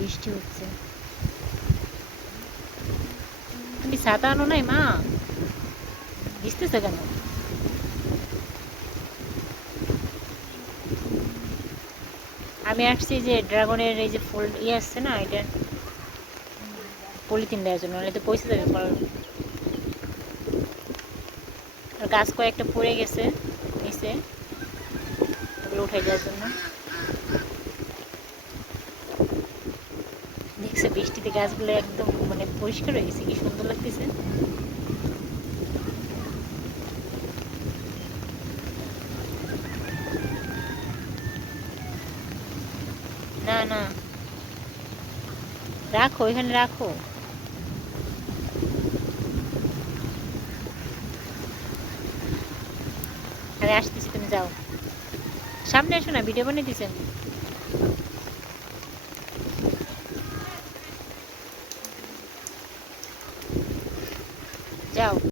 বৃষ্টি হচ্ছে। তুমি ছাতা আনো নাই মা? ভিজতেছে কেন? আমি আসছি যে ড্রাগনের এই যে ফুল আসছে না, এটা পলিথিন দেওয়ার জন্য, নাহলে তো পয়সা যাবে ফল। আর গাছ কয়েকটা পড়ে গেছে নিচে, ওগুলো উঠাই দেওয়ার জন্য। দেখছে বৃষ্টিতে গাছগুলো একদম মানে পরিষ্কার হয়ে গেছে, কি সুন্দর লাগতেছে। না না, রাখো এখানে রাখো। আমি আসতেছি, তুমি যাও। সামনে এসো না, ভিডিও বানাইতেছি আমি। যাও।